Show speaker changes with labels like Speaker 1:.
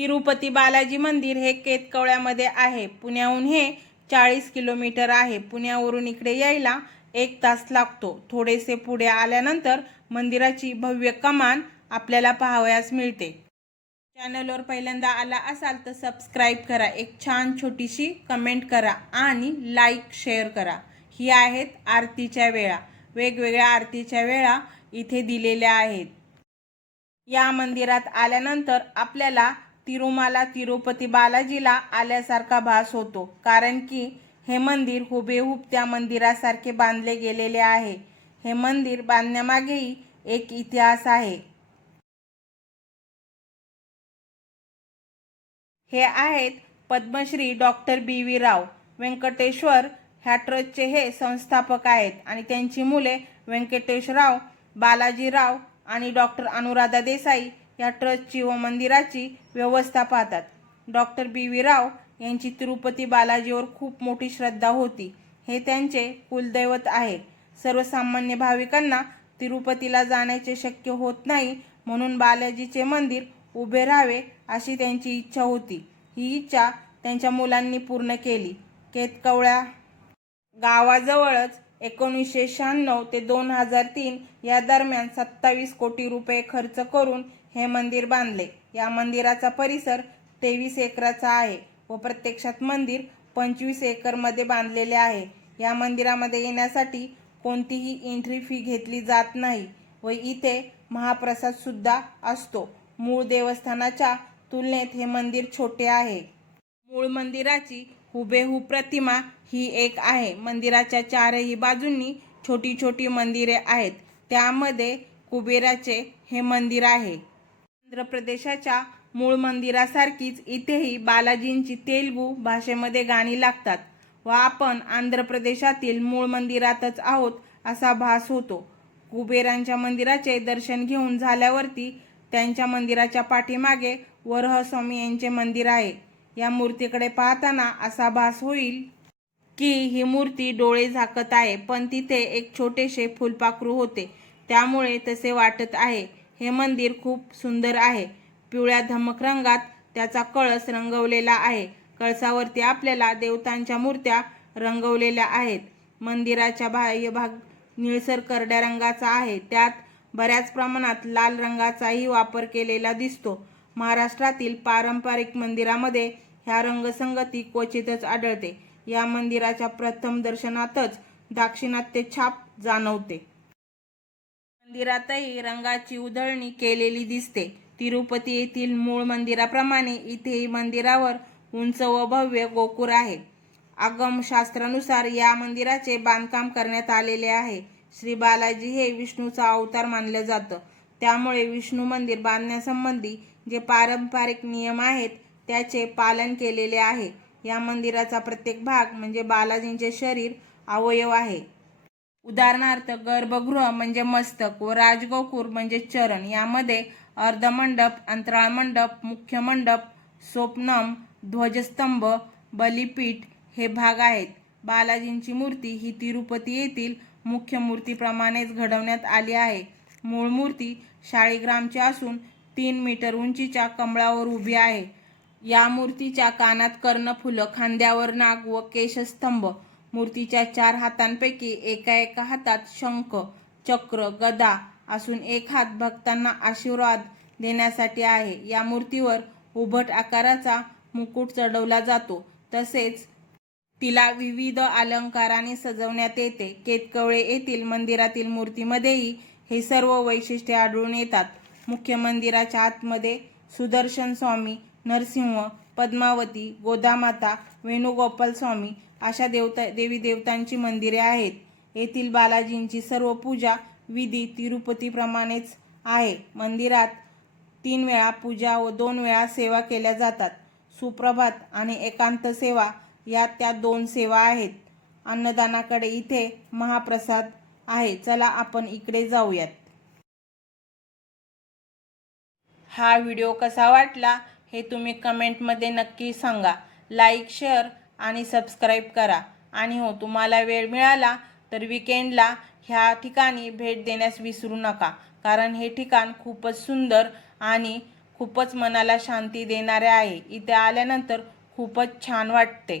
Speaker 1: तिरुपती बालाजी मंदिर हे केतकवळ्यामध्ये आहे. पुण्याहून हे चाळीस किलोमीटर आहे. पुण्यावरून इकडे यायला एक तास लागतो. थोडेसे पुढे आल्यानंतर मंदिराची भव्य कमान आपल्याला पाहावयास मिळते. चॅनलवर पहिल्यांदा आला असाल तर सबस्क्राईब करा. एक छान छोटीशी कमेंट करा आणि लाईक शेअर करा. ही आहेत आरतीच्या वेळा. वेगवेगळ्या आरतीच्या वेळा इथे दिलेल्या आहेत. या मंदिरात आल्यानंतर आपल्याला तिरुमाला तिरुपती बालाजीला आल्यासारखा भास होतो. कारण की हे मंदिर हुबेहूब त्या मंदिरासारखे बांधले गेलेले आहे. हे मंदिर बांधण्यामागेही एक इतिहास आहे. हे आहेत Padmashri doctor B V Rao. Venkateshwara ह्या ट्रस्टचे हे संस्थापक आहेत आणि त्यांची मुले व्यंकटेशराव बालाजीराव आणि डॉक्टर अनुराधा देसाई या ट्रस्टची व मंदिराची व्यवस्था पाहतात. Doctor B. व्ही. राव यांची तिरुपती बालाजीवर खूप मोठी श्रद्धा होती. हे त्यांचे कुलदैवत आहे. सर्वसामान्य भाविकांना तिरुपतीला जाण्याचे शक्य होत नाही म्हणून बालाजीचे मंदिर उभे राहावे अशी त्यांची इच्छा होती. ही इच्छा त्यांच्या मुलांनी पूर्ण केली. केतकवळ्या गावाजवळच एकोणीसशे शहाण्णव ते दोन हजार तीन या दरम्यान सत्तावीस कोटी रुपये खर्च करून हे मंदिर बांधले. या मंदिराचा परिसर तेवीस एकराचा आहे व प्रत्यक्षात मंदिर पंचवीस एकरमध्ये बांधलेले आहे. या मंदिरामध्ये येण्यासाठी कोणतीही एंट्री फी घेतली जात नाही व इथे महाप्रसाद सुद्धा असतो. मूळ देवस्थानाच्या तुलनेत हे मंदिर छोटे आहे. मूळ मंदिराची हुबेहू प्रतिमा ही एक आहे. मंदिराच्या चारही बाजूंनी छोटी छोटी मंदिरे आहेत. त्यामध्ये कुबेराचे हे मंदिर आहे. आंध्र प्रदेशाच्या मूळ मंदिरासारखीच इथेही बालाजींची तेलुगू भाषेमध्ये गाणी लागतात व आपण आंध्र प्रदेशातील मूळ मंदिरातच आहोत असा भास होतो. कुबेरांच्या मंदिराचे दर्शन घेऊन झाल्यावरती त्यांच्या मंदिराच्या पाठीमागे वरहस्वामी यांचे मंदिर आहे. या मूर्तीकडे पाहताना असा भास होईल की ही मूर्ती डोळे झाकत आहे पण तिथे एक छोटेसे फुलपाखरू होते. त्यामुळे तसे वाटत आहे. हे मंदिर खूप सुंदर आहे. पिवळ्या धमक रंगात त्याचा कळस रंगवलेला आहे. कळसावरती आपल्याला देवतांच्या मूर्त्या रंगवलेल्या आहेत. मंदिराच्या बाह्य भाग निळसर करड्या रंगाचा आहे. त्यात बऱ्याच प्रमाणात लाल रंगाचाही वापर केलेला दिसतो. महाराष्ट्रातील पारंपरिक मंदिरामध्ये ह्या रंगसंगती क्वचितच आढळते. या मंदिराच्या प्रथम दर्शनातच दाक्षिणात्य छाप जाणवते. मंदिरातही रंगाची उधळणी केलेली दिसते. तिरुपती येथील मूळ मंदिराप्रमाणे इथेही मंदिरावर उंच व भव्य गोकुर आहे. आगमशास्त्रानुसार या मंदिराचे बांधकाम करण्यात आलेले आहे. श्री बालाजी हे विष्णूचा अवतार मानलं जातं. त्यामुळे विष्णू मंदिर बांधण्यासंबंधी जे पारंपरिक नियम आहेत त्याचे पालन केलेले आहे. या मंदिराचा प्रत्येक भाग म्हणजे बालाजींचे शरीर अवयव आहे. उदाहरणार्थ गर्भगृह म्हणजे मस्तक व राजगोकुर म्हणजे चरण. यामध्ये अर्धमंडप अंतराळ मंडप मुख्य मंडप स्वप्नम ध्वजस्तंभ बलिपीठ हे भाग आहेत. बालाजींची मूर्ती ही तिरुपती येथील मुख्य मूर्तीप्रमाणेच घडवण्यात आली आहे. मूळ मूर्ती शाळीग्रामची असून तीन मीटर उंचीच्या कमळावर उभी आहे. या मूर्तीच्या कानात कर्णफुलं खांद्यावर नाग व केशस्तंभ. मूर्तीच्या चार हातांपैकी एका एका हातात शंख चक्र गदा असून एक हात भक्तांना आशीर्वाद देण्यासाठी आहे. या मूर्तीवर उभट आकाराचा मुकुट चढवला जातो. तसेच तिला विविध अलंकाराने सजवण्यात येते. केतकवळे येथील मंदिरातील मूर्तीमध्येही हे सर्व वैशिष्ट्ये आढळून येतात. मुख्य मंदिराच्या आतमध्ये सुदर्शन स्वामी नरसिंह पद्मावती गोदामाता वेणुगोपाल स्वामी अशा देवता देवी देवतांची मंदिरे आहेत. येथील बालाजींची सर्व पूजा विधी तिरुपतीप्रमाणेच आहे. मंदिरात तीन वेळा पूजा व दोन वेळा सेवा केल्या जातात. सुप्रभात आणि एकांत सेवा या त्या दोन सेवा आहेत. अन्नदानाकडे इथे महाप्रसाद आहे चला आपण इकडे जाऊयात. हा व्हिडिओ कसा वाटला हे तुम्ही कमेंटमध्ये नक्की सांगा. लाईक शेअर आणि सबस्क्राईब करा. आणि हो तुम्हाला वेळ मिळाला तर विकेंडला ह्या ठिकाणी भेट देण्यास विसरू नका कारण हे ठिकाण खूपच सुंदर आणि खूपच मनाला शांती देणारे आहे. इथे आल्यानंतर खूपच छान वाटते.